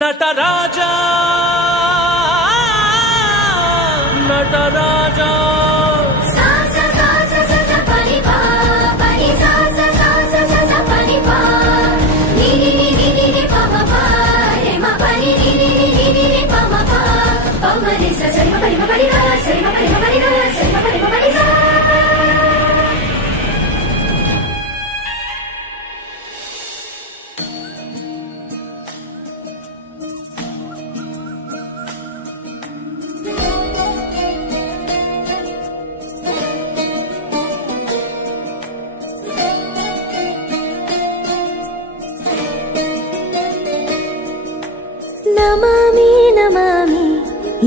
నటరాజా నటరాజా नमामि नमामि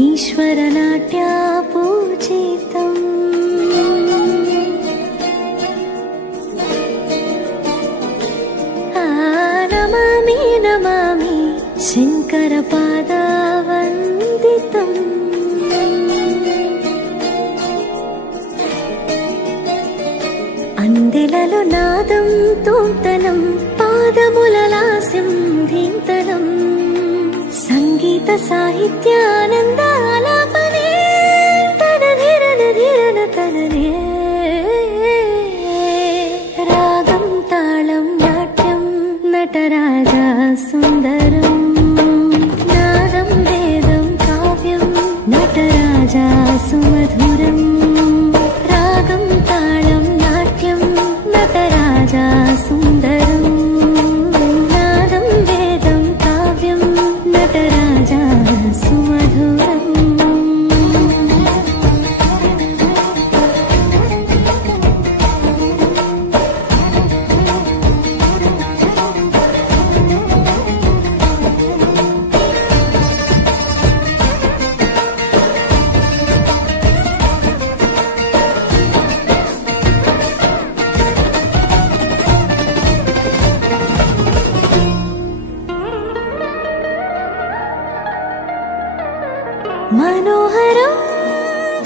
ईश्वर नाट्या पूजितम् नमामि नमामि शंकर पादावन्दितम् अंदेలలో నాదం తోంతనం పాదములలాస్యం ధీంతనం సంగీత సాహిత్యానందాలాపనే తన ధీరన ధీరన తననే రాగం తాళం నాట్యం నటరాజా సుందరం నాదం వేదం కావ్యం నటరాజా సుమధురం రాగం తాళం నాట్యం నటరాజా సుందరం నాదం వేదం కావ్యం నటరాజా సుమధురం मनोहरं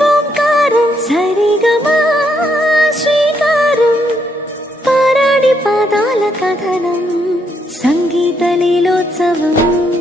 ओंकारं सरिगमा श्रीकारं पाराडि पादाल कथनं संगीत लीलोत्सवम्